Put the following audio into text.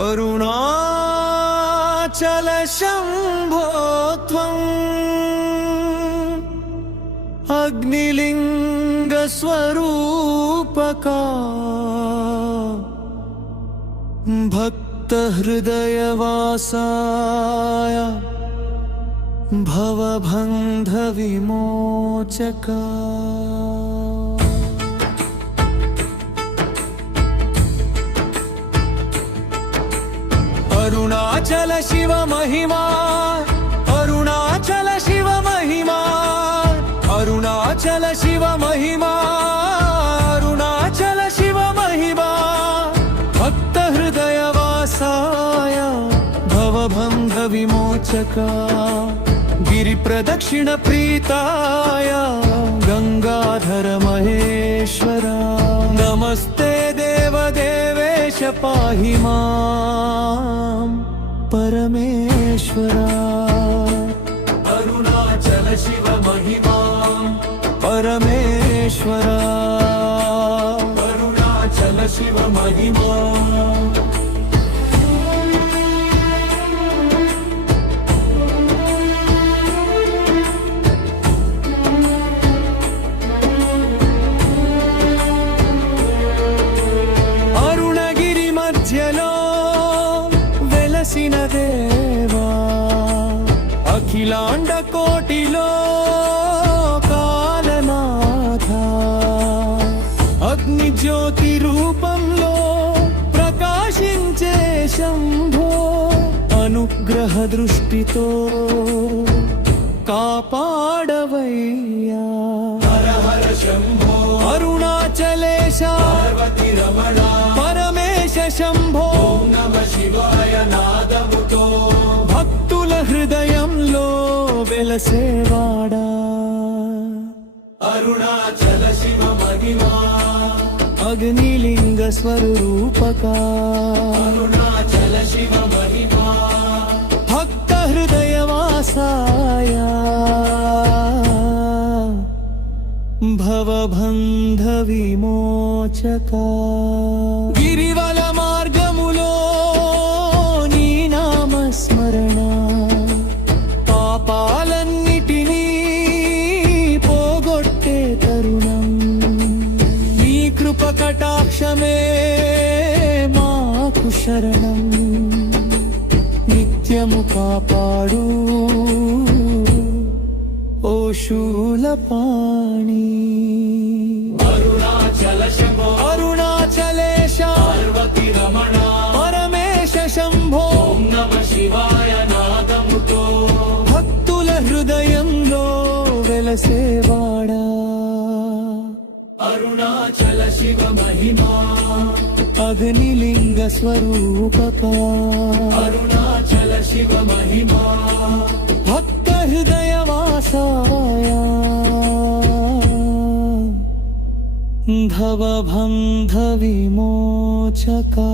अरुणाचल शम्भो त्वम् अग्निलिंग स्वरूपका भक्त हृदय वासाय भवबन्ध विमोचका। अरुणाचल शिव महिमा, अरुणाचल शिव महिमा, अरुणाचल शिव महिमा, अरुणाचल शिव महिमा। भक्त हृदय वासाय भवबन्ध विमोचका। गिरि प्रदक्षिण प्रीताय गंगाधर महेश्वरा। नमस्ते देव देवेश पाहि मां परमेश्वरा। अरुणाचल शिव महिमा परमेश्वरा। अरुणाचल शिव महिमा। వెలసిన దేవా అఖిలాండ కోటిలో కాలనాథ అగ్ని జ్యోతి రూపంలో ప్రకాశించే శంభో అనుగ్రహ దృష్టితో కాపాడవయ్యా। హర హర శంభో అరుణాచలేశ పార్వతి రమణ పరమేశ శంభో నమ శివాయ నాదముతో భక్తుల హృదయంలో వెలసేవాడా। అరుణాచల శివ మహిమా అగ్నిలింగ స్వరూపకా। అరుణాచల శివ మహిమా భక్త హృదయ వాసాయ భవబంధ విమోచకా। గిరివల మార్గములో నీ నామస్మరణ పాపాలన్నిటినీ పోగొట్టే తరుణం। నీ కృప కటాక్షమే మాకు శరణం। నిత్యము కాపాడు ఓ శూలపాణి। అరుణాచల శంభో అరుణాచలేశ పార్వతి రమణ పరమేశ శంభో నమ శివాయ నాదముతో భక్తుల హృదయంలో వెలసేవాడా। అరుణాచల శివ మహిమా అగ్నిలింగ స్వరూపకా। అరుణాచల శివ మహిమా భక్త హృదయ వాసాయ భవబంధ విమోచకా।